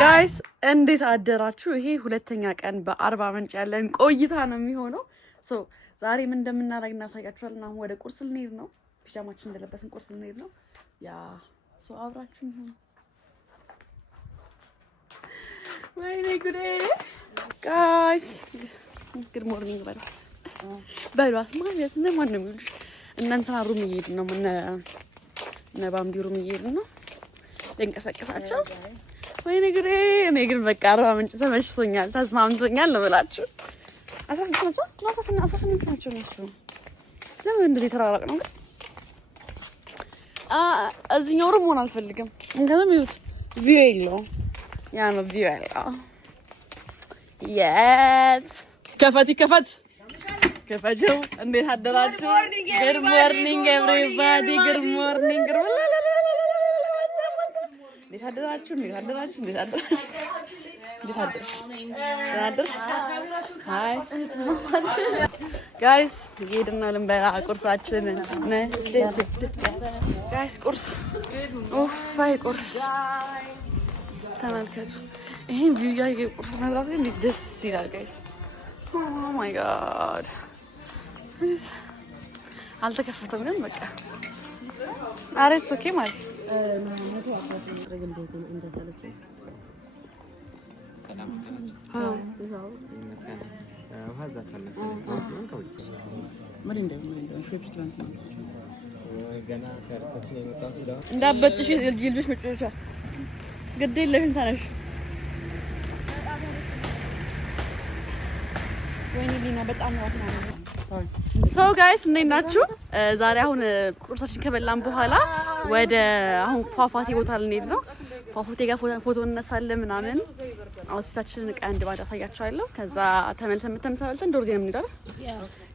ጋይስ እንዴት አደራችሁ? ይሄ ሁለተኛ ቀን በአርባ ምንጭ ያለን ቆይታ ነው የሚሆነው። ሶ ዛሬ ምን እንደምናደርግ እናሳያችኋለን። አሁን ወደ ቁርስ ልንሄድ ነው። ፒጃማችን እንደለበስን ቁርስ ልንሄድ ነው። ያ ሶ አብራችሁን ሁኑ። ወይኔ ጉዴ ጋይስ ጉድ ሞርኒንግ በሏት ማለት ነው። ማን ነው የሚሉሽ? እናንተና ሩም እየሄድን ነው። እነ ባምቢ ሩም እየሄድን ነው ልንቀሳቀሳቸው። ወይኔ ጉዴ እኔ ግን በቃ አርባ ምንጭ ተመችቶኛል፣ ተስማምቶኛል ነው ብላችሁ 18 ናቸው የሚያስበው። ለምን እንደዚህ ተራራቅ ነው ግን? እዚህኛው ሩም መሆን አልፈልግም። ምክንያቱም ይሉት ቪው የለውም። ያ ነው ቪው ያለው። የስ ከፈት ከፈችው። እንዴት አደራችሁ? ጉድ ሞርኒንግ ኤቭሪባዲ፣ ጉድ ሞርኒንግ። እንዴት አደራችሁ? ሃይ ጋይስ፣ እየሄድን ነው ልንበላ ቁርሳችንን። ጋይስ ቁርስ ኡፋይ ቁርስ ተመልከቱ። ይሄን ቪው ያየ ቁርስ መብላት እንዴት ደስ ይላል ጋይስ። ኦ ማይ ጋድ አልተከፈተም ግን በቃ አሬት ኦኬ ማለት እንዳበጥሽ ልጅ መጨረሻ ግድ የለሽም ተነሽ። ወይኔ ሊና በጣም ነው ሰው ጋይስ እንዴት ናችሁ? ዛሬ አሁን ቁርሳችን ከበላን በኋላ ወደ አሁን ፏፏቴ ቦታ ልንሄድ ነው። ፏፏቴ ጋር ፎቶ እንነሳለን ምናምን። አውትፊታችንን ቀን አንድ ባንድ አሳያችኋለሁ። ከዛ ተመልሰን በልተን ዶርዜ ነው የምንሄደው።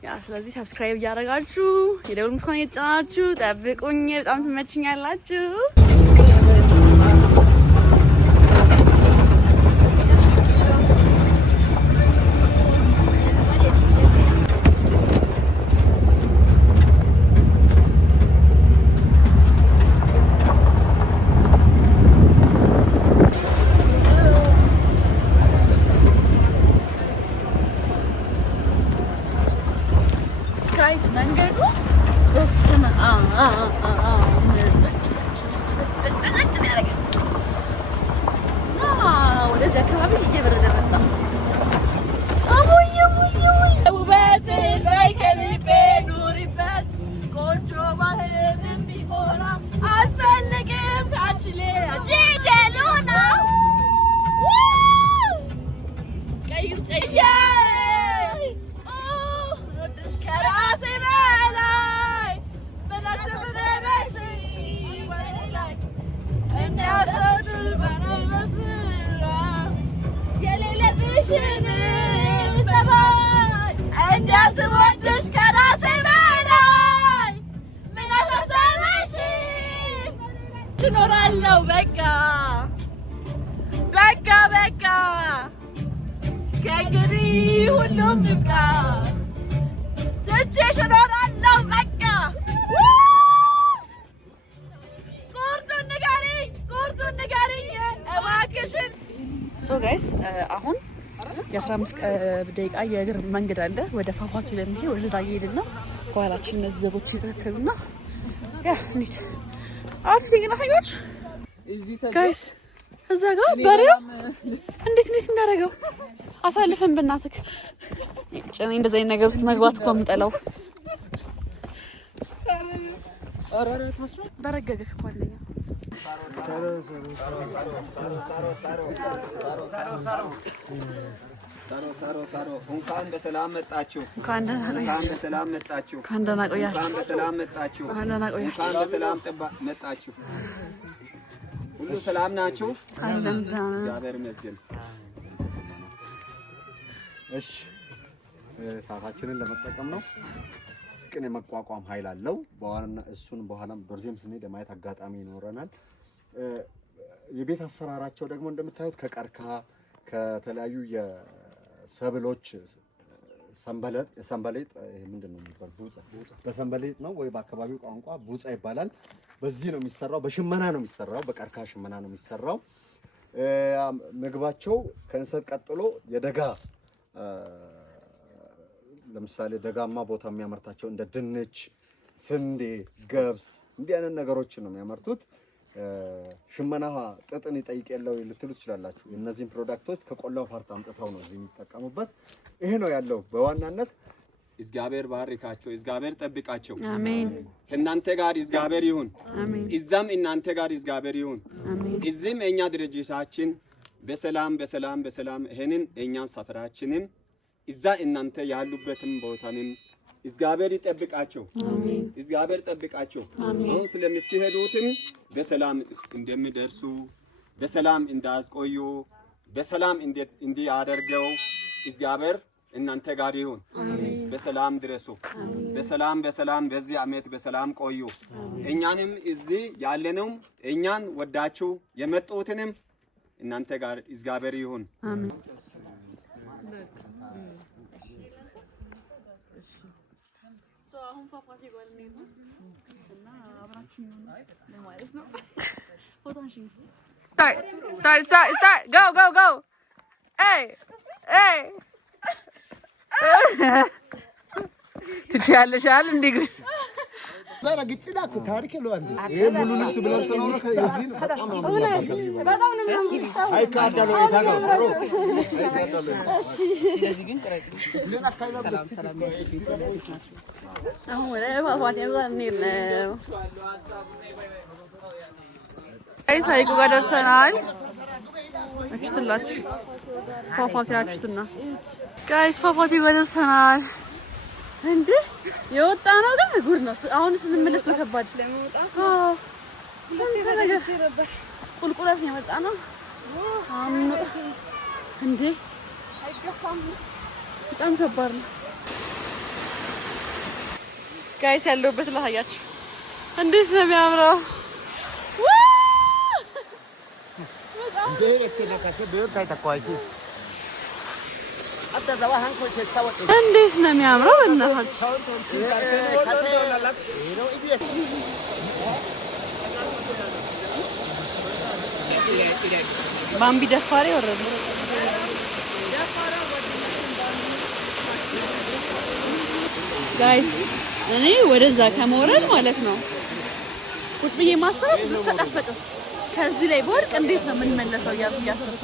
ያ ስለዚህ ሰብስክራይብ እያደረጋችሁ የደውል ምልክቱን እየተጫናችሁ ጠብቁኝ። በጣም ትመችኛላችሁ። መንገዱ በስመ አብ ወደዚህ አካባቢ እየበረደ መጣ። ውበት ላይ ከልቤ ኑሪበት ቆንጆ ባህልም ቢሆን አልፈልግም ካንቺ ሌላ ጂጀሉና እንዲያስወድሽ ከራሴ በላይ ምን አሳሰበሽ? እኖራለሁ በቃ ከእንግዲህ ሁሉም ይብቃ ትቼሽ እኖራለሁ በቃ። ቁርጡን ንገሪኝ እባክሽን። ሶ ጋይስ አሁን የ15 ደቂቃ የእግር መንገድ አለ ወደ ፏፏቴው ለሚሄድ ወደዛ እየሄድን ነው። ከኋላችን እነዚህ በጎች ሲተከሉና ያ እንዴት አፍሲግና ሀይዎች ጋይስ እዛ ጋር በሬው እንዴት እንዳደረገው አሳልፈን በእናትህ ጭኔ እንደዚህ አይነት ነገር ውስጥ መግባት እኮ የምጠላው በረገገ እኮ አለኝ። ሳሮ እንኳን በሰላም መጣችሁ። እንኳን በሰላም መጣችሁ። እንኳን በሰላም መጣችሁ። ሁሉ ሰላም ናችሁ? እግዚአብሔር ይመስገን። እሺ ሰዓታችንን ለመጠቀም ነው። ቅን የመቋቋም ኃይል አለው። በኋላና እሱን በኋላም ዶርዜም ስንሄድ የማየት አጋጣሚ ይኖረናል። የቤት አሰራራቸው ደግሞ እንደምታዩት ከቀርከሃ ከተለያዩ የሰብሎች ሰንበሌጥ ምንድነው የሚባለው? ቡጻ በሰንበሌጥ ነው ወይ በአካባቢው ቋንቋ ቡጻ ይባላል። በዚህ ነው የሚሰራው። በሽመና ነው የሚሰራው። በቀርከሃ ሽመና ነው የሚሰራው። ምግባቸው ከእንሰት ቀጥሎ የደጋ ለምሳሌ ደጋማ ቦታ የሚያመርታቸው እንደ ድንች፣ ስንዴ፣ ገብስ እንዲህ አይነት ነገሮችን ነው የሚያመርቱት። ሽመና ጥጥን ይጠይቅ የለው ልትሉ ትችላላችሁ። እነዚህን ፕሮዳክቶች ከቆላው ፓርት አምጥተው ነው እዚህ የሚጠቀሙበት። ይሄ ነው ያለው በዋናነት። እግዚአብሔር ባርካቸው፣ እግዚአብሔር ጠብቃቸው። አሜን። ከእናንተ ጋር እግዚአብሔር ይሁን። አሜን። እዛም እናንተ ጋር እግዚአብሔር ይሁን። አሜን። እዚህም እኛ ድርጅታችን በሰላም ይሄንን እኛን ሰፈራችንም እዛ እናንተ ያሉበትም ቦታንም እግዚአብሔር ይጠብቃቸው። አሜን። እግዚአብሔር ጠብቃቸው። አሁን ስለምትሄዱትም በሰላም እንደሚደርሱ በሰላም እንዳስቆዩ በሰላም እንዲያደርገው እግዚአብሔር እናንተ ጋር ይሁን። አሜን። በሰላም ድረሱ። በሰላም በዚህ ዓመት በሰላም ቆዩ። እኛንም እዚህ ያለነው እኛን ወዳችሁ የመጡትንም እናንተ ጋር እግዚአብሔር ይሁን። አሜን። አሁን ፏፏቴ ጋር ነው እና አብራችሁ ነው ማለት ነው። ፎቶንሺንስ start go hey ትችያለሽ አይደል እንዴ? ዛሬ ግጥላ እኮ ታሪክ ነው አንዴ ይሄ ሙሉ ልብስ ብለው ስለሆነ ከዚህ በጣም ነው አይካዳለው የታጋው ሰሮ እሺ ስለዚህ ግን ጥራይ አሁን ወደ ፏፏቴው ጋር እንሂድ ነው። ሳይቁ ጋር ደርሰናል። እችትላችሁ ፏፏቴያችሁና ጋይስ ፏፏቴው ጋር ደርሰናል። እንዴ የወጣ ነው ግን ጉድ ነው። አሁን ስንመለስ ነው ከባድ ለመውጣት። አዎ ስንት ነገር ቁልቁለት ነው የመጣ ነው። እንዴ አይገፋም። በጣም ከባድ ነው ጋይስ። ያለውበት ላሳያችሁ እንዴት ነው የሚያምረው። እንዴት ነው የሚያምረው እናታችን። ባምቢ ደፋሬ ወረደ። ጋይስ እኔ ወደዛ ከመውረድ ማለት ነው ቁጭ ብዬ ማሰብ ተጠፈጠ። ከዚህ ላይ በወርቅ እንዴት ነው የምንመለሰው እያሰብኩ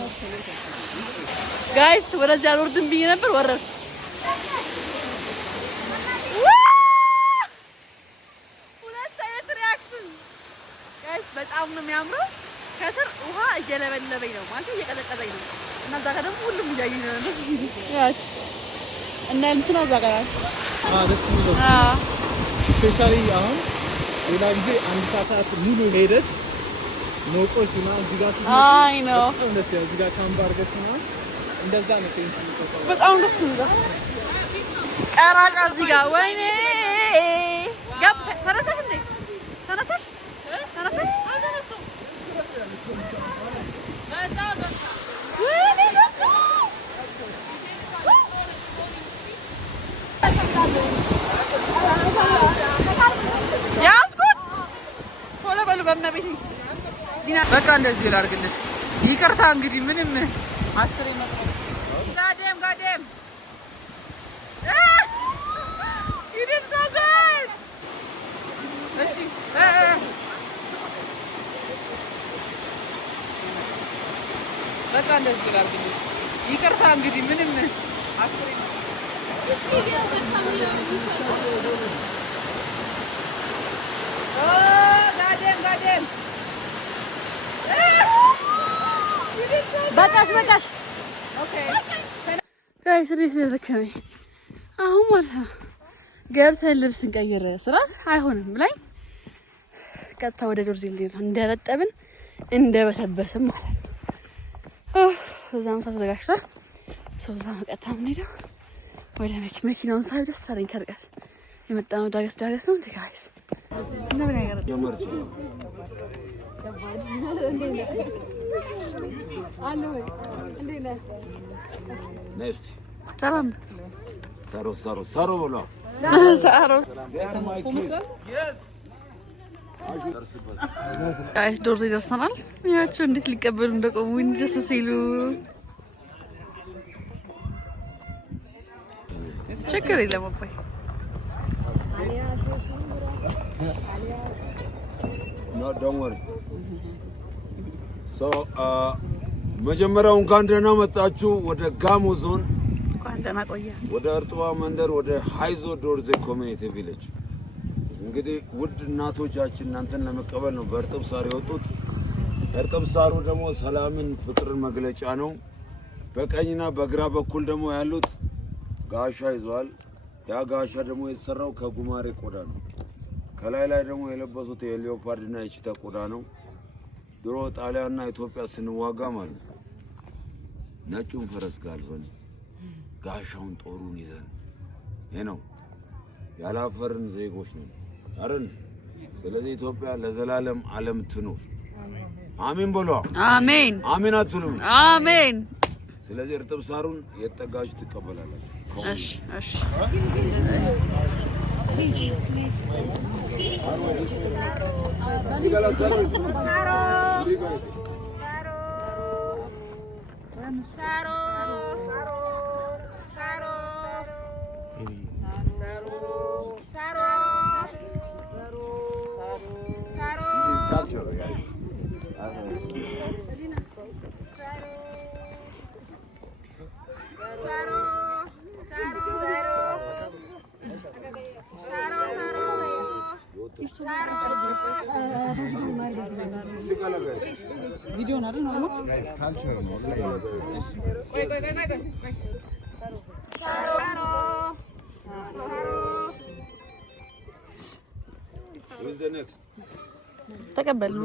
ጋይስ ወደዚህ አልወርድም ብዬ ነበር ወረድኩ። ሁለት አይነት ሪአክሽን ጋይስ። በጣም ነው የሚያምረው። ከስር ውሃ እየለበለበኝ ነው ማለት እየቀዘቀዘኝ ነው እና እዛ ጋር ደግሞ ሁሉም እያየኝ ነው ያች እና እንትና እዛ ጋር ደስ የሚለው ስፔሻሊ አሁን ሌላ ጊዜ አንድ ሰዓት ሙሉ ሄደች ሞቆሽ እና እዚህ ጋር አይ ነው እዚህ ጋር ካምፕ አድርገሽ እና እንደዛ ነው በጣም ደስ የሚለው ቀራጫ እዚህ ጋር ወይኔ ገብ ተነሳሽ እንዴ ተነሳሽ ያስኩት ቶሎ በሉ በእመቤቴ በቃ እንደዚህ ላድርግልሽ። ይቅርታ እንግዲህ ምንም 10 ይመጣል። ጋዴም ይድን ጋዴም እሺ በቃ እንደዚህ ላድርግልሽ። ይቅርታ እንግዲህ ምንም 10 ይመጣል። ጋዴም በቃሽ ኦኬ ጋይስ እንዴት ተዘከመኝ አሁን ማለት ነው። ገብተን ልብስ እንቀይር ስራት አይሆንም ብላኝ ቀጥታ ወደ ዶርዜ ልሄድ ነው። እንደረጠብን እንደበሰበስም ማለት ነው። እዛም ተዘጋጅቷል። እዛ ቀጥታ የምንሄደው ወደ መኪናውን ሳይ ደስ አለኝ። ከርቀት የመጣነው ዳገስ ነው እንዴ ጋይስ እና ምን ያገር የመርጭ አለ ወይ እንዴ ነህ? ነስቲ ሰላም ሳሮ ብሎ ሳሮ ጋይስ ዶርዜ ደርሰናል። ያቸው እንዴት ሊቀበሉ እንደቆሙ እንጀስ ሲሉ ችግር የለም አባይ No, don't worry. So, መጀመሪያው እንኳን ደህና መጣችሁ ወደ ጋሞ ዞን እንኳን ደህና ቆየ። ወደ እርጥባ መንደር ወደ ሃይዞ ዶርዜ ኮሚኒቲ ቪሌጅ። እንግዲህ ውድ እናቶቻችን እናንተን ለመቀበል ነው በእርጥብ ሳር የወጡት። እርጥብ ሳሩ ደግሞ ሰላምን፣ ፍቅርን መግለጫ ነው። በቀኝና በግራ በኩል ደግሞ ያሉት ጋሻ ይዟል። ያ ጋሻ ደግሞ የተሰራው ከጉማሬ ቆዳ ነው። ከላይ ላይ ደግሞ የለበሱት የሌኦፓርድና የቺታ ቆዳ ነው። ድሮ ጣሊያንና ኢትዮጵያ ስንዋጋ ማለት ነጩን ፈረስ ጋልበን ጋሻውን ጦሩን ይዘን ነው ያላፈርን ዜጎች ነን አይደል? ስለዚህ ኢትዮጵያ ለዘላለም ዓለም ትኑር። አሜን በሉ። አሜን አሜን አትሉም? አሜን። ስለዚህ እርጥብ ሳሩን የተጠጋችሁ ትቀበላላችሁ። እሺ እሺ Video not no. Guys, culture no. Who is the next? ተቀበል ነው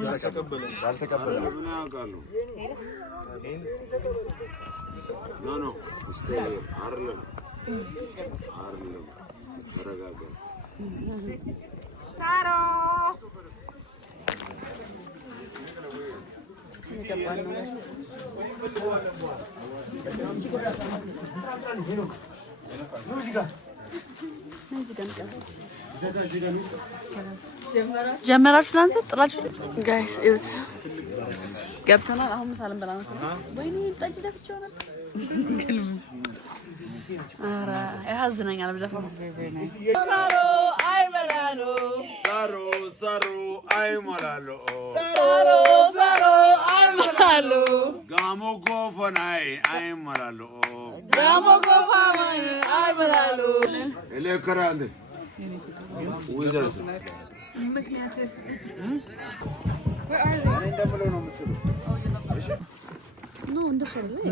ምን ያውቃሉ? ኖ stay here. አይደለም ተረጋጋ። Taro. ጀመራችሁ እናንተ ጥላችሁ ጋይስ እዩት። ገብተናል። አሁን ምሳ ልንበላ ነው። ወይኔ ጠጅ ደፍቼው ነበር። ኧረ ያሳዝነኛል። ብደፋው ሳሮ አይመላሉ ሳሮ አይሞላሉ ሳሮ አይመላሉ ጋሞ ጎፈናይ አይሞላሉ ጋሞ ጎፋማይ አይመላሉ ኤሌክራንድ ወይዛስ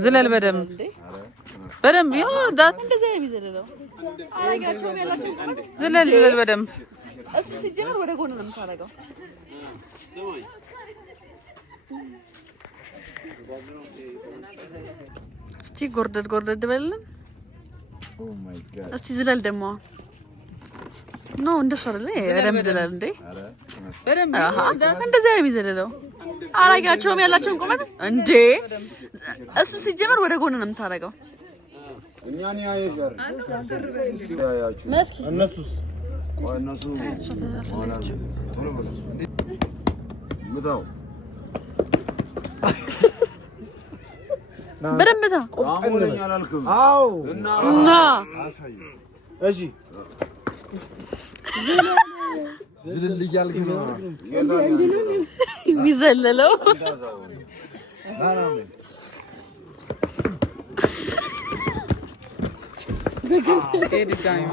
ዝለል በደምብ ይኸው ዳት ዝለል በደምብ እሱ ሲጀመር ወደ ጎን ነው የምታደርገው። እስቲ ጎርደድ በልልን። እስቲ ዝለል ደግሞ ኖ እንደሱ አይደለ? በደምብ ዝለል እንዴ! በደምብ እንደዚህ የሚዘለለው አላጋቸውም ያላቸውን ቁመት እንዴ! እሱ ሲጀመር ወደ ጎን ነው የምታደርገው። እኛን ያየሻር እስቲ ያያችሁ እነሱስ እነሱ ማለት ቶሎ በሉ ምታው በደምብ ታ አሞረኛ አላልክም? አዎ እና አሳዩ። እሺ ዝልል እያልክ ነው የሚዘለለው።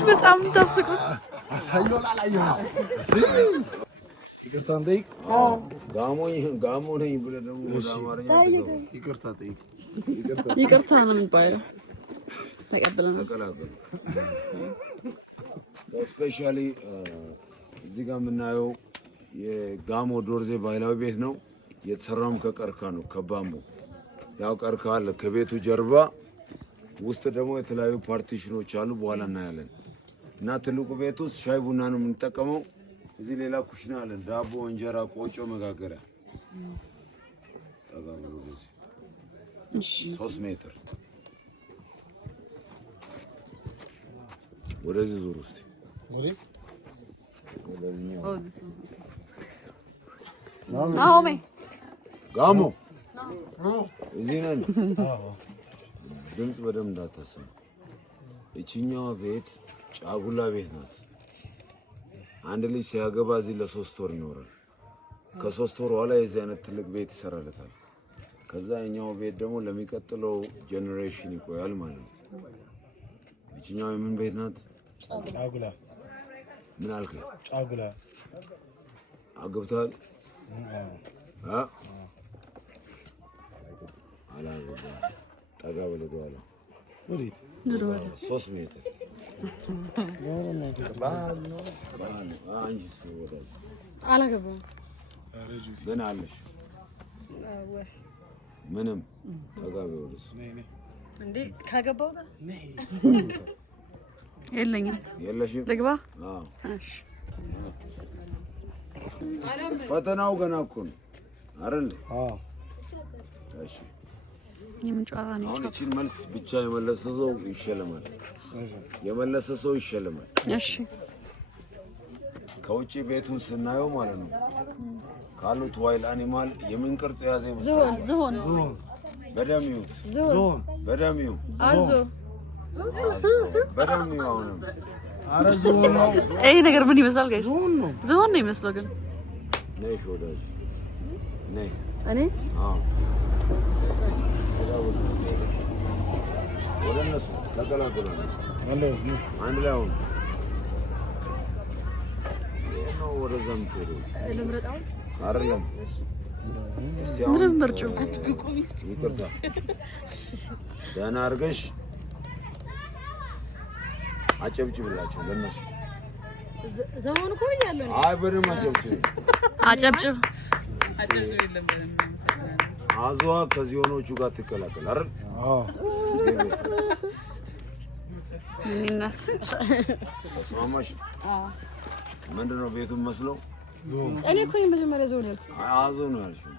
በጣም ታስቁት። አሳዩ ላላየው ይቅርታ ጠይቅ። ጋሞ ነኝ ብለህ ደግሞ ወደ አማርኛ ይቅርታ ጠይቅ። ይቅርታ ነው የሚባለው። ተቀበለናል። ተቀላቀሉ። ስፔሻሊ እዚህ ጋር የምናየው የጋሞ ዶርዜ ባህላዊ ቤት ነው። የተሰራውም ከቀርከሃ ነው፣ ከባምቡ ያው ቀርከሃ አለ ከቤቱ ጀርባ። ውስጥ ደግሞ የተለያዩ ፓርቲሽኖች አሉ፣ በኋላ እናያለን። እና ትልቁ ቤት ውስጥ ሻይ ቡና ነው የምንጠቀመው። እዚህ ሌላ ኩሽና አለ፣ ዳቦ፣ እንጀራ፣ ቆጮ መጋገሪያ። 3 ሜትር ወደዚህ ዙር ውስጥ ናሆሜ ጋሞ እዚህ ነን። ድምፅ በደምብ እንዳታሰማ። እቺኛዋ ቤት ጫጉላ ቤት ናት። አንድ ልጅ ሲያገባ እዚህ ለ3 ወር ይኖራል። ከ3 ወር በኋላ የዚህ አይነት ትልቅ ቤት ይሰራለታል። ከዛ የኛው ቤት ደግሞ ለሚቀጥለው ጄኔሬሽን ይቆያል ማለት ነው። እቺኛዋ የምን ቤት ናት? ጫጉላ። ምን አልከኝ? ጫጉላ አገብታል? አላገባም። ጠጋ ብለህ ወደኋላ 3 ሜትር አንቺስ ወዳጅ አላገባም ገና አለሽ? ምንም ጠጋ ብለህ ወደ እሱ እንዴ ካገባው ጋር የለኝም። የለሽም? ልግባ? አዎ። እሺ ፈተናው ገና እኮ ነው አይደል? አዎ። እሺ የምን ጨዋታ ነው? አሁን እቺን መልስ ብቻ የመለሰ ሰው ይሸለማል። የመለሰ ሰው ይሸለማል። እሺ ከውጪ ቤቱን ስናየው ማለት ነው ካሉት ዋይልድ አኒማል የምን ቅርጽ የያዘ ይመስላል? ዝሆን በደም ይሁት ዞን በደም ይሁ አዞ በደም ይሁ አሁንም አረ ዞን ነው። ይሄ ነገር ምን ይመስላል ጋይስ? ዞን ነው። ዝሆን ነው የሚመስለው ግን ነይ ወዳጅ ነይ። እኔ አዎ ወደ እነሱ ተቀላቀሉ። አንድ ላይ አሁን ነው ወደዛ የምትሄደው ልምረጣው አይደለም? ምንም ምርጫው ይቅርታ ደህና አድርገሽ አጨብጭብላቸው ለእነሱ። ዝሆን እኮ ብያለሁ። አይ በደምብ አጨብጭብ። አጨብጭብ አዞዋ ከዚሆኖቹ ጋር ትቀላቀል አይደል? አዎ። እናት ተስማማሽ? አዎ። ምንድነው ቤቱን መስለው? እኔ እኮ የመጀመሪያ ዝሆን ያልኩት። አይ አዞ ነው ያልሽው።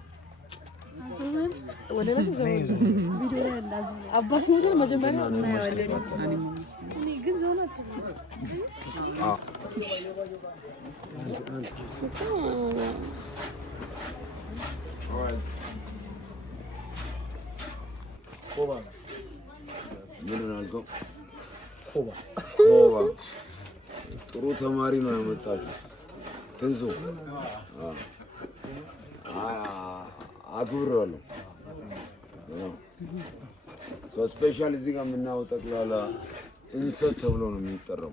ወደ ለሱ ዝሆን ቪዲዮ ላይ ያለ አባት ነው መጀመሪያ እናያለን። እኔ ግን ዝሆን አዎ ኮባ ምንድን አልከው? ኮባ ኮባ ጥሩ ተማሪ ነው ያመጣችሁ። ትንሱ አክብሬዋለሁ። ስፔሻል እዚህ ጋር የምናየው ጠቅላላ እንሰት ተብሎ ነው የሚጠራው።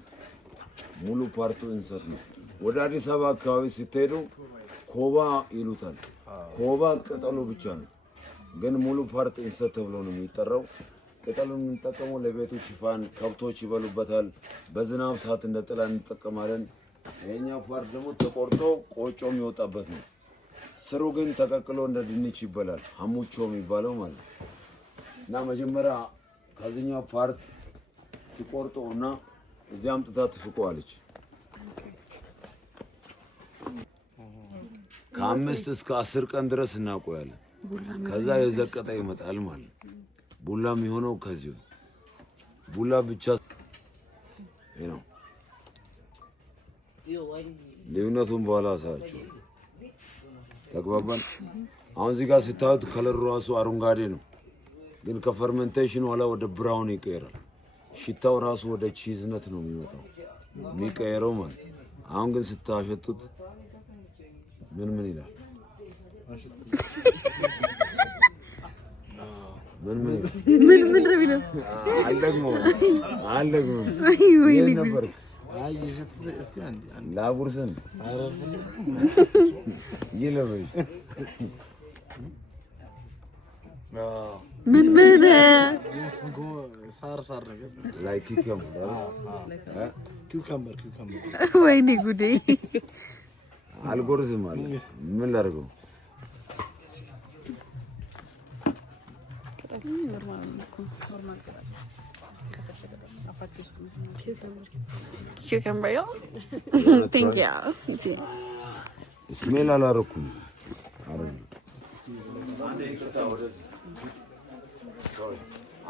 ሙሉ ፓርቱ እንሰት ነው። ወደ አዲስ አበባ አካባቢ ስትሄዱ ኮባ ይሉታል። ኮባ ቅጠሉ ብቻ ነው፣ ግን ሙሉ ፓርት እንሰት ተብሎ ነው የሚጠራው። ቅጠሉን የምንጠቀመው ለቤቱ ሽፋን፣ ከብቶች ይበሉበታል። በዝናብ ሰዓት እንደ ጥላ እንጠቀማለን። ይሄኛው ፓርት ደግሞ ተቆርጦ ቆጮ የሚወጣበት ነው። ስሩ ግን ተቀቅሎ እንደ ድንች ይበላል፣ ሀሙቾ የሚባለው ማለት ነው። እና መጀመሪያ ከዚህኛው ፓርት ትቆርጦ እና እዚህ አምጥታ ትፍቀዋለች። ከ5 እስከ 10 ቀን ድረስ እናቆያለን። ከዛ የዘቀጠ ይመጣል ማለት ነው። ቡላ የሚሆነው ከዚህ ነው። ቡላ ብቻ ነው። ልዩነቱን በኋላ አሳያቸው። ተግባባን? አሁን እዚህ ጋር ስታዩት ከለሩ ራሱ አረንጓዴ ነው፣ ግን ከፈርመንቴሽን ኋላ ወደ ብራውን ይቀየራል። ሽታው ራሱ ወደ ቺዝነት ነው የሚመጣው የሚቀየረው ማለት። አሁን ግን ስታሸቱት ምን ይላል? ምን ነው ቢለው አልደግሞም ወይ ነበር። አይ የሸት እስቲ አንድ ላጉርስን አረፍ ይለበይ ምን ሳር ነገር ላይ ኪውከምበር ወይኔ ጉዴ አልጎሪዝም አለ። ምን ላድርገው? ስሜል አላደረኩም።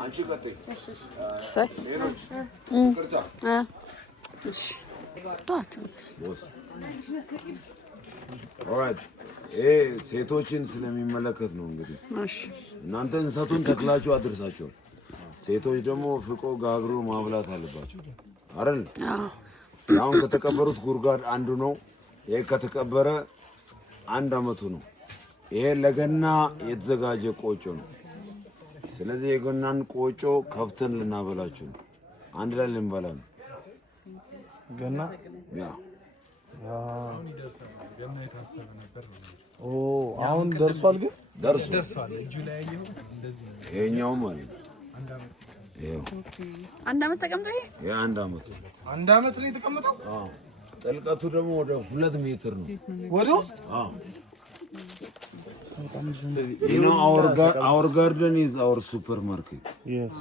አንቺ ቀጥይ። ሌሎች ይቅርታ እሺ ጧት ቦስ ኦራይት ሴቶችን ስለሚመለከት ነው እንግዲህ እሺ እናንተ እንሰቱን ተክላችሁ አድርሳችኋል ሴቶች ደግሞ ፍቆ ጋግሮ ማብላት አለባቸው አይደል አሁን ከተቀበሩት ጉርጓድ አንዱ ነው ይሄ ከተቀበረ 1 አመቱ ነው ይሄ ለገና የተዘጋጀ ቆጮ ነው ስለዚህ የገናን ቆጮ ከፍተን ልናበላችሁ ነው አንድ ላይ ልንበላ ነው ገና ያ ገና የታሰበ ነበር ኦ አሁን ደርሷል ግን ደርሷል እጁ ላይ ያየው እንደዚህ ነው ይሄኛው ማለት ይሄው 1 አመት ተቀምጦ ይሄ 1 አመት 1 አመት ነው የተቀመጠው አዎ ጥልቀቱ ደግሞ ወደ 2 ሜትር ነው ወደ ውስጥ አዎ You know our garden is our supermarket. Yes.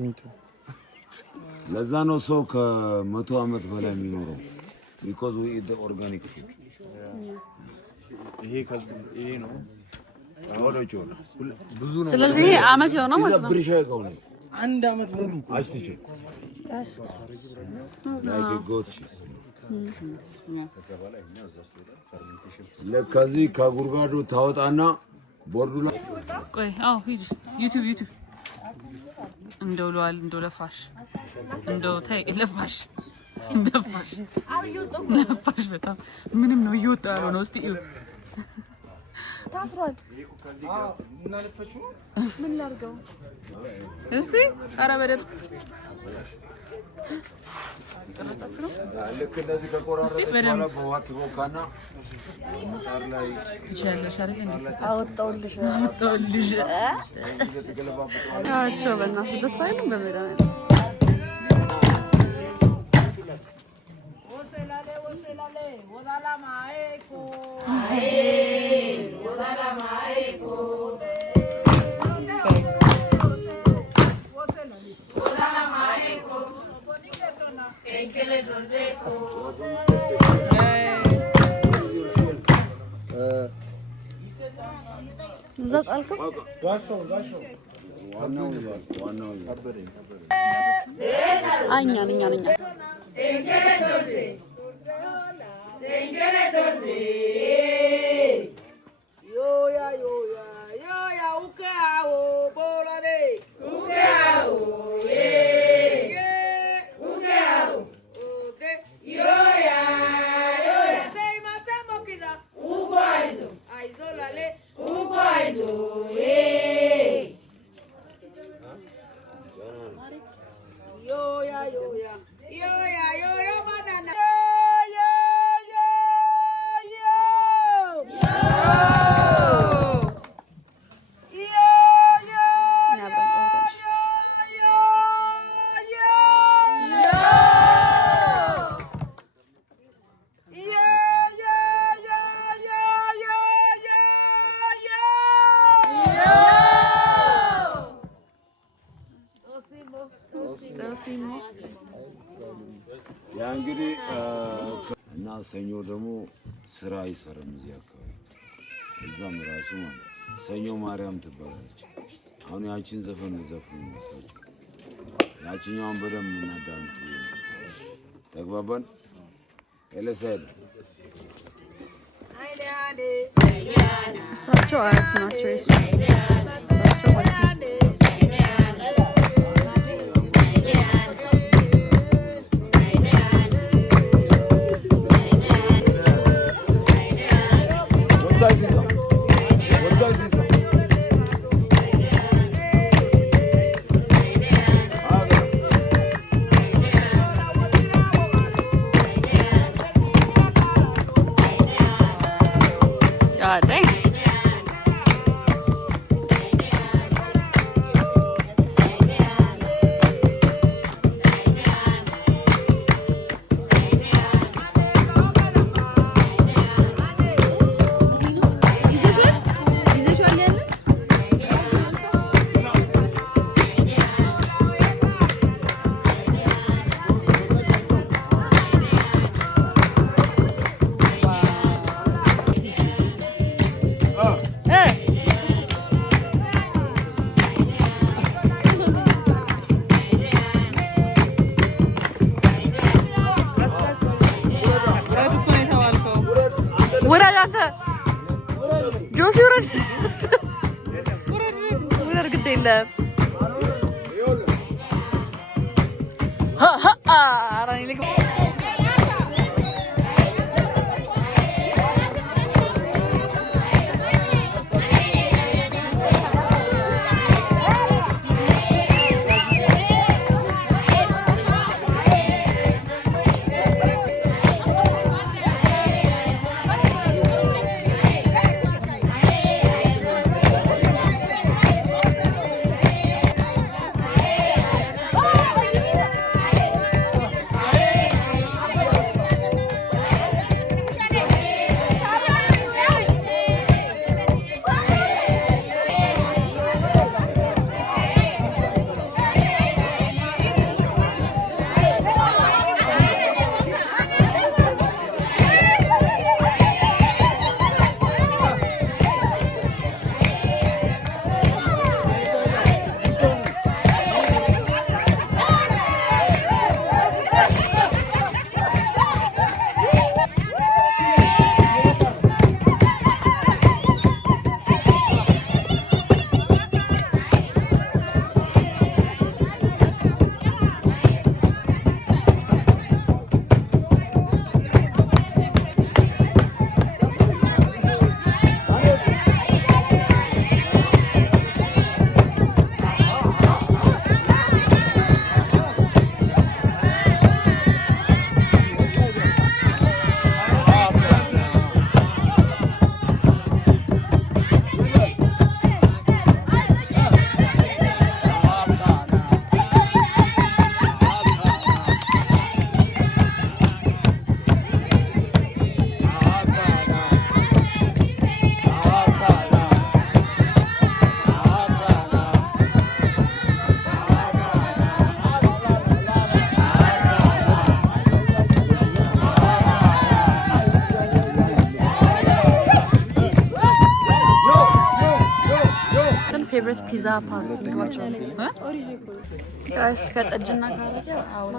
Me too. ለዛ ነው ሰው ከ100 አመት በላይ የሚኖረው because we eat the organic food. ይሄ ነው ወዶቹ ብዙ ነው ስለዚህ አመት የሆነው ማለት ነው ብሪሻ ይገው ነው 1 አመት ሙሉ አስተች like goat ለከዚህ ከጉርጓዱ ታወጣና ቦርዱ ላይ ቆይ አው ሂድ ዩቲዩብ እንደውሏል እንደለፋሽ እንደው ታይ ለፋሽ እንደፋሽ ለፋሽ በጣም ምንም ነው እየወጣ ያለው ነው እስቲ ታስሯል እና ለፈቹ ምን ላድርገው እስቲ ኧረ በደል ልክ እንደዚህ ከቆራረጠች በኋላ በዋት ቦካና ምጣድ ላይ ትችያለሽ አይደል እንዴ አወጣውልሽ አቸው በእናትህ ደስ አይልም በሜዳ ላይ እዛት አልከው ዋናው አኛ ያ እንግዲህ እና ሰኞ ደግሞ ስራ አይሰራም እዚህ አካባቢ እዛም ራሱ ማለት ሰኞ ማርያም ትባላለች አሁን ያቺን ዘፈን ዘፈን መሰለኝ ያቺኛውን በደም እናዳምጥ ተግባባን ኤለሳይድ እሳቸው አያት ናቸው እሳቸው ማለት ነው ግድ የለም ኧረ እኔ ልግባ ፌቨሪት ፒዛ ፓርኪንግ ጋይስ ከጠጅና ካረጀ አሁን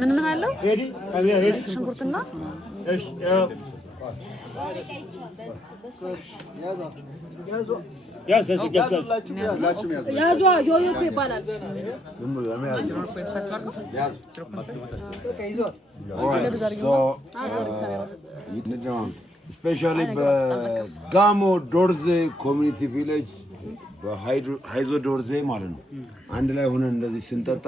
ምን ምን አለው ሽንኩርትና ያዟ ዮዮ ይባላል። ስፔሻሊ በጋሞ ዶርዜ ኮሚኒቲ ቪሌጅ በሃይዞ ዶርዜ ማለት ነው። አንድ ላይ ሆነን እንደዚህ ስንጠጣ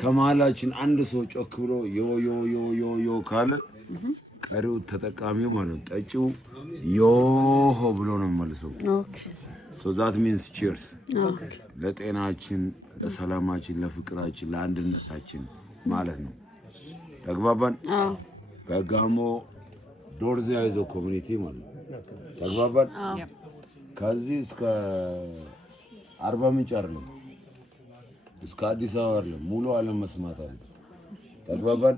ከመሀላችን አንድ ሰው ጮክ ብሎ ዮ ዮ ዮ ዮ ዮ ካለ ቀሪው ተጠቃሚው ማለት ነው ጠጪው ዮሆ ብሎ ነው መልሰው። So that means cheers. ለጤናችን፣ ለሰላማችን፣ ለፍቅራችን፣ ለአንድነታችን ማለት ነው። ተግባባን? በጋሞ ዶርዜ ሃይዞ ኮሚኒቲ ማለት ነው። ተግባባን? ከዚህ እስከ አርባ ምንጭ አይደለም እስከ አዲስ አበባ አይደለም ሙሉ ዓለም መስማት አለ። ተግባባን?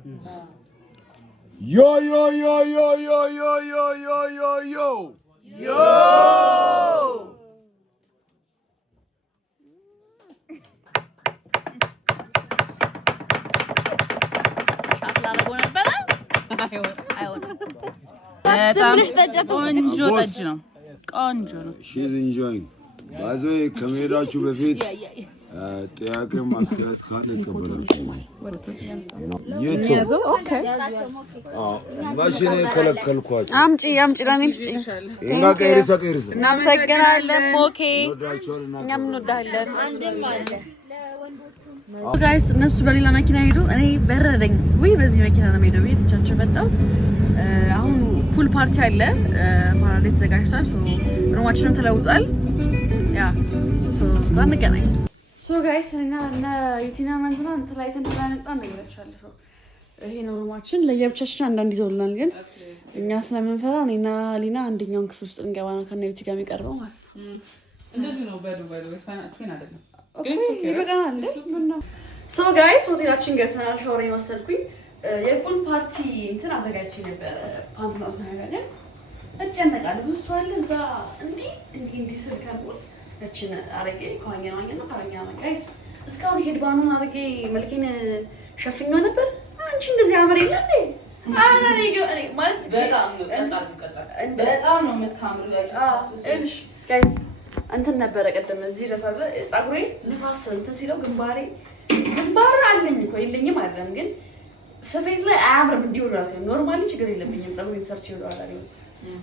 ዮ ዮ ዮ ዮ ዮ ዮ ዮ ዮ ዮ ዮ ዮ ቆንጆ ጠጅ ነው። ቆንጆ ነው። She's enjoying. ባዞ ከመሄዳችሁ በፊት ጥያቄ ማስተያየት ካለ ይቀበላችሁ። ማሽኔ ከለከልኳችሁ። አምጪ ለኔ እና ቀይርሳ እናመሰግናለን። ሞኬ እኛም እንወዳለን። ጋይስ እነሱ በሌላ መኪና ሄዱ። እኔ በረደኝ። ወይ በዚህ መኪና ነው የምሄደው። ቤተቻቸው በጣም አሁን ፑል ፓርቲ አለ። ፓራዴት ተዘጋጅቷል። ሮማችንን ተለውጧል። ያ እዛ እንገናኝ። ጋይስ እና ዩቲና እናንተና እንተላይተን ተላመጣን ነገራችኋለሁ። ይሄ ነው ሩማችን። ለየብቻችን አንዳንድ ይዘውልናል፣ ግን እኛ ስለምንፈራ እኔና ሊና አንደኛውን ክፍል ውስጥ እንገባ ነው ከነ ዩቲ ጋር የሚቀርበው ማለት ነው። እንደዚህ ነው በዱባይ ወይስ አይደለም? ኦኬ ይበቃናል እንዴ? ምን ነው ጋይስ ሆቴላችን ገብተናል። ሻወሬን ወሰድኩኝ። የፑል ፓርቲ እንትን አዘጋጅቼ ነበር። ፓንትናት ማያጋለ እጨነቃለሁ። ብዙ ሰው አለ እዛ እንዲህ ስል ከቡል እችን አረጌ ከዋኛና ጋይስ እስካሁን ሄድ ባኑን አረጌ መልኬን ሸፍኛው ነበር። አንቺ አንቺ እንደዚህ አመር የለ እንዴ? አና እኔ ማለት በጣም ነው የምታምሪው። እሺ ጋይስ እንትን ነበረ ቀደም እዚህ ለሳለ ፀጉሬ ንፋስ እንትን ሲለው ግንባር አለኝ እኮ የለኝም አይደለም፣ ግን ስፌት ላይ አያምርም። እንዲሁ ራሴ ኖርማሊ ችግር የለብኝም። ፀጉሬ ተሰርቼ ይወጣል አይደል?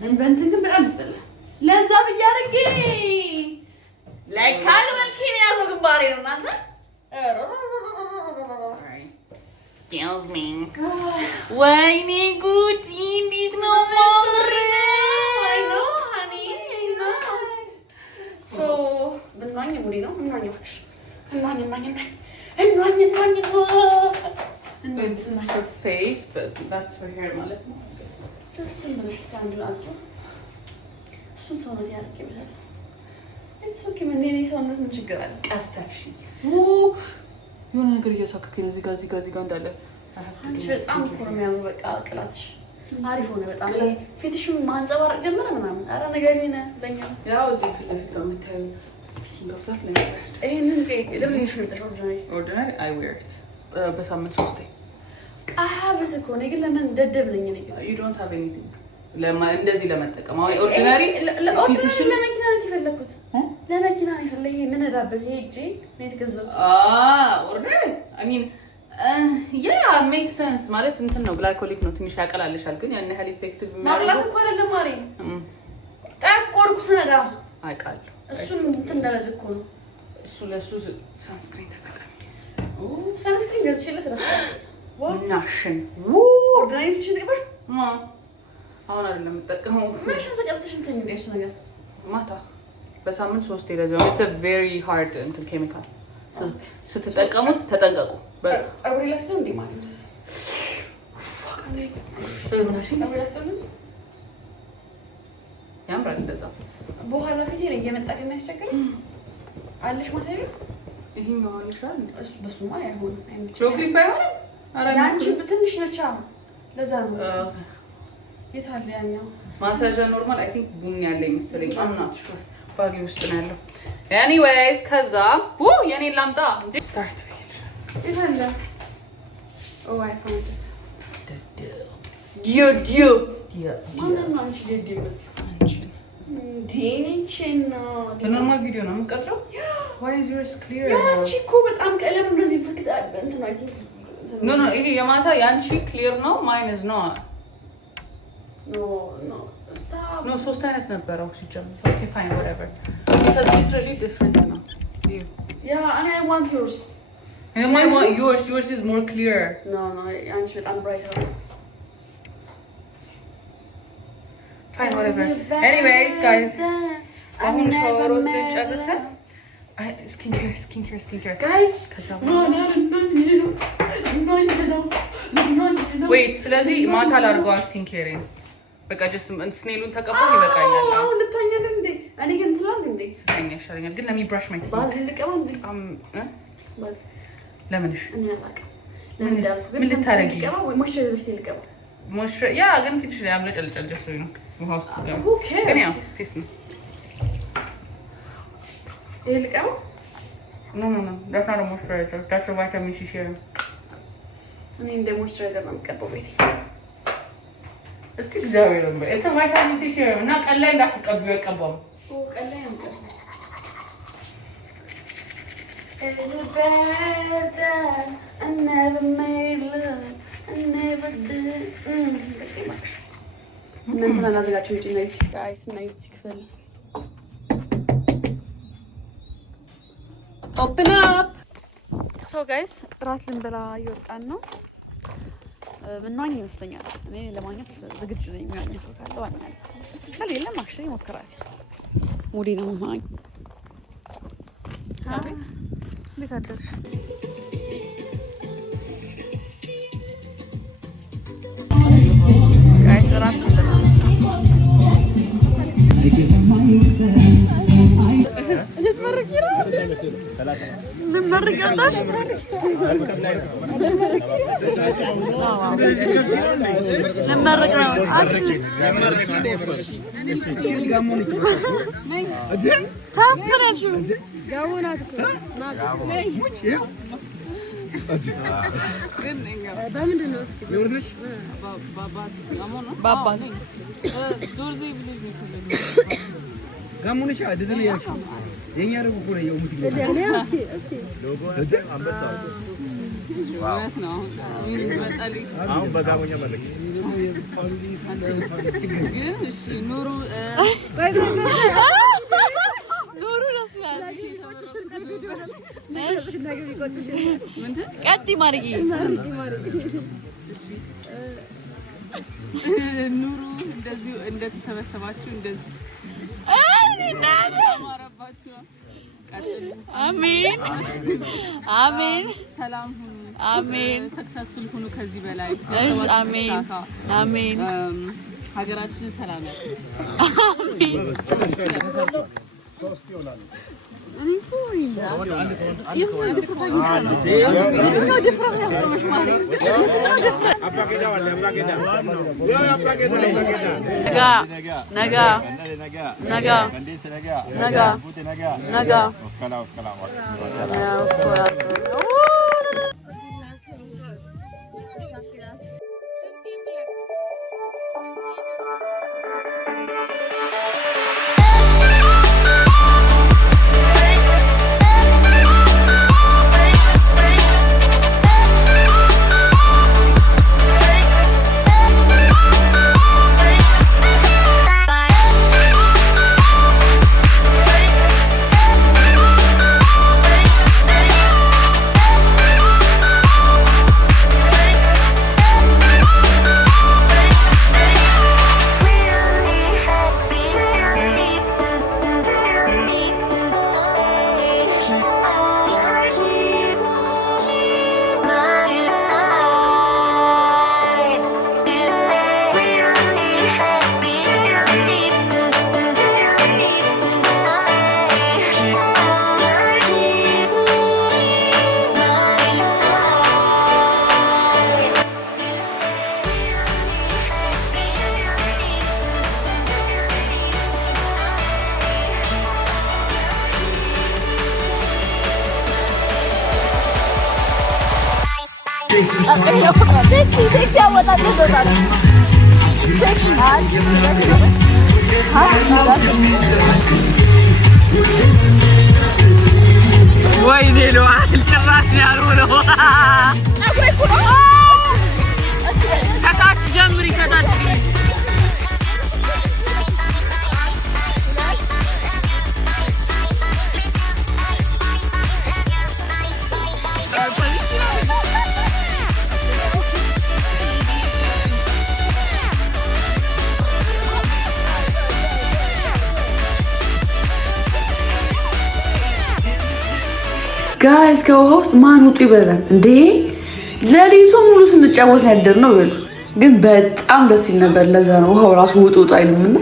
እንትን ግን በጣም ይስጠላ። ለዛ ብያረጌ ለካል መልኬን ያዘው ግንባሬ ነው እናንተ። Excuse me. ወይኔ ጉድ! እንዴት ነው ማምር! አይ ነው ሃኒ ነው ሶ ብናኝ ሙዲ ነው እናኝ ወክሽ እናኝ This is for face, but that's for hair ማለት ነው። just እንብለሽ ስታንድ ናቸው እሱን ሰው ነው ያርክ ይመስላል። it's okay ምን እኔ ሰውነት ምን ችግር አለ? ጠፋሽ የሆነ ነገር እያሳከከኝ ነው። እዚህ ጋር እንዳለ አንቺ በጣም እኮ ነው የሚያምረው። በቃ ቅላትሽ አሪፍ ሆነ በጣም። ፊትሽም ማንጸባረቅ ጀመረ ምናምን። ኧረ ንገሪኝ ለኛ ያው እዚህ ፊት ለፊት ጋር የምታዩ ስፒኪንግ ኦፍ ዛት ለምን ይሄንን ለምን ይሽምጥሽ ኦርዲናሪ አይ ዌር ኢት በሳምንት 3 አሃበት እኮ ነው። ግን ለምን ደደብ ነኝ እኔ? you don't have anything እንደዚህ ለመጠቀም አሁን ኦርዲናሪ ፊትሽን ለመኪና ነው የፈለኩት። ለመኪና ነው የፈለኩት። ምን እዳበት ሄጄ ነው የተገዛሁት። ኦርዲናሪ አይ ሚን ያ ሜክ ሰንስ ማለት እንትን ነው ግላይኮሊክ ነው ትንሽ ያቀላልሻል፣ ግን ያን ያህል ኢፌክቲቭ ማቅላት እኮ አይደለም ማሪ ጠቆርኩ ስነዳ አይቃለሁ። እሱን እንትን እንዳለ እኮ ነው እሱ ለሱ ሳንስክሪን ተጠቀሚ። ሳንስክሪን ገዝቼለት ረሳሁት። ናሽን ኦርዲናሪ ትሽልቀሽ አሁን አይደለም የምጠቀመው። ምንሽ ተቀጥተሽ እንትን እንደሱ ነገር ማታ በሳምንት 3 ለዛው it's a very hard እንትን ኬሚካል ስትጠቀሙት ተጠንቀቁ። ፀጉሬ ላስይዘው እንዴ ማለት ነው ፀጉሬ ላስይዘው ያምራል። እንደዛ በኋላ ፊቴ ላይ እየመጣ ከሚያስቸግር አለሽ ማሳይሉ ይሄኛው አለሻል እሱ በሱማ አይሆንም አይምጭ ሎክሊፕ አይሆንም። ኧረ ያንቺ በትንሽ ነቻ ለዛ ነው የታለ ያኛው ማሳጃ ኖርማል አይ ቲንክ ቡኒ ያለ ይመስለኝ አምናት ሹር ባጊ ውስጥ ነው ያለው። ኤኒዌይስ ከዛ የኔ ላምጣ እንዴ ስታርት የታለ አይ ፋውንድ ዲዮ ማንን ነው አንቺ ዲዮ አንቺ ዲኒችና በኖርማል ቪዲዮ ነው የምቀርጸው። why is yours clear? ያንቺ እኮ በጣም ቀለም እንደዚህ ፍቅዳ እንትን አይ ቲንክ ኖ ይሄ የማታ ያንቺ ክሊር ነው ማይነስ ነው ኖ ስታፕ ኖ 3 አይነት ነበረው ሲጀምር። ኦኬ ፋይን whatever because it's really different now. yeah and I want yours and I want yours is more clear. no አንቺ በጣም bright ነው fine whatever anyways guys አሁን ሻወር ወስደን ጨርሰን skincare guys wait ስለዚህ ማታ ላድርገው ስኪንኬሪን በቃ just ስኔሉን ተቀባው ይበቃኛል። አሁን ልትወኛል እንዴ? እኔ ግን ትላል እንዴ? ስለኛ ይሻለኛል ግን ለሚ ብራሽ ማይ ቲት ባዚ ልቀባ እንዴ? ባዚ ለምንሽ እኔ አላውቅም። ለምን ዳልኩ ግን ልታረጊ ልቀባ ወይ ሞይስቸራይዘር ልቀባ ሞይስቸር ያ ግን ፊትሽ ላይ አምለጨልጨል just ነው ውሃ ውስጥ ገባ who cares? ግን ያው ፒስ ነው ይሄ ልቀባ no that's not a moisturizer that's a vitamin C serum. እኔ እንደ ሞይስቸራይዘር ነው የምቀባው ቤቴ። እስኪ እግዚአብሔር ነው እንደ ቫይታሚን ሲ serum እና ቀን ላይ እንዳትቀቢው አይቀባም። ቀን ላይ ነው Is it better? I never made love. I never did. እንትን አላዘጋቸው ውጪ ነው ጋይስ እና ዩቲ ክፍል ኦፕን አፕ ሶ ጋይስ ራት ልንበላ እየወጣን ነው። ብንዋኝ ይመስለኛል። እኔ ለማግኘት ዝግጁ ነኝ። የሚዋኝ ሰው ካለ ዋኛል ከሌለም አክሽን ይሞክራል። ሙዲ ነው ማኝ እንዴት አደርሽ? ጋይስ ራት ልንበላ ልመርቅ ያጣሽ ልመርቅ ነው ታፍነሽው በምንድን ነው እስኪ ይወርልሽ ባባ ነኝ ዶርዜ ብለሽ ነው ጋሙንሻ ደዘለ ያልሽ የኛ ደግሞ እኮ ነው የሙት ይላል እስኪ ሎጎ አንበሳ ማለት ነው ምን ይመጣል አሁን በጋሙኛ ማለት ግን እሺ ኑሩ ቀጥ ማርጊ ኑሩ እንደዚህ እንደተሰበሰባችሁ እንደዚህ አሜን አሜን ሰላም ሁኑ አሜን ሰክሰስፉል ሁኑ ከዚህ በላይ አሜን አሜን ሀገራችንን ሰላም ያድርግ ሴክሲ ያወጣል ወይኔ ለዋል ጭራሽ ያልሆነው ከታች ጀምሪ ከታች ጋይስ ከውሃ ውስጥ ማን ውጡ ይበላል እንዴ? ለሊቱ ሙሉ ስንጫወት ነው ያደርነው በሉ። ግን በጣም ደስ ይል ነበር። ለዛ ነው ውሃው ራሱ ውጡ አይልምና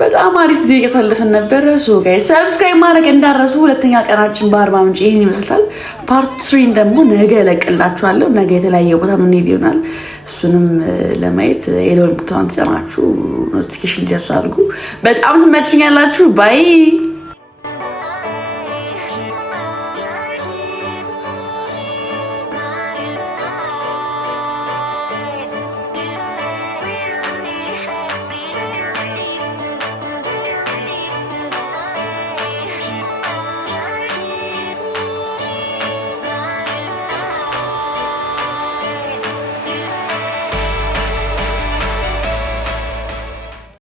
በጣም አሪፍ ጊዜ እያሳለፍን ነበረ። ሶ ጋይስ ሰብስክራይብ ማድረግ እንዳረሱ። ሁለተኛ ቀናችን በአርባ ምንጭ ይሄን ይመስላል። ፓርት 3 ደግሞ ነገ እለቅላችኋለሁ። ነገ የተለያየ ቦታ ምን ይሆናል እሱንም ለማየት የደወል ምልክቱን ተጫናችሁ ኖቲፊኬሽን እንዲደርሱ አድርጉ። በጣም ትመቹኛላችሁ። ባይ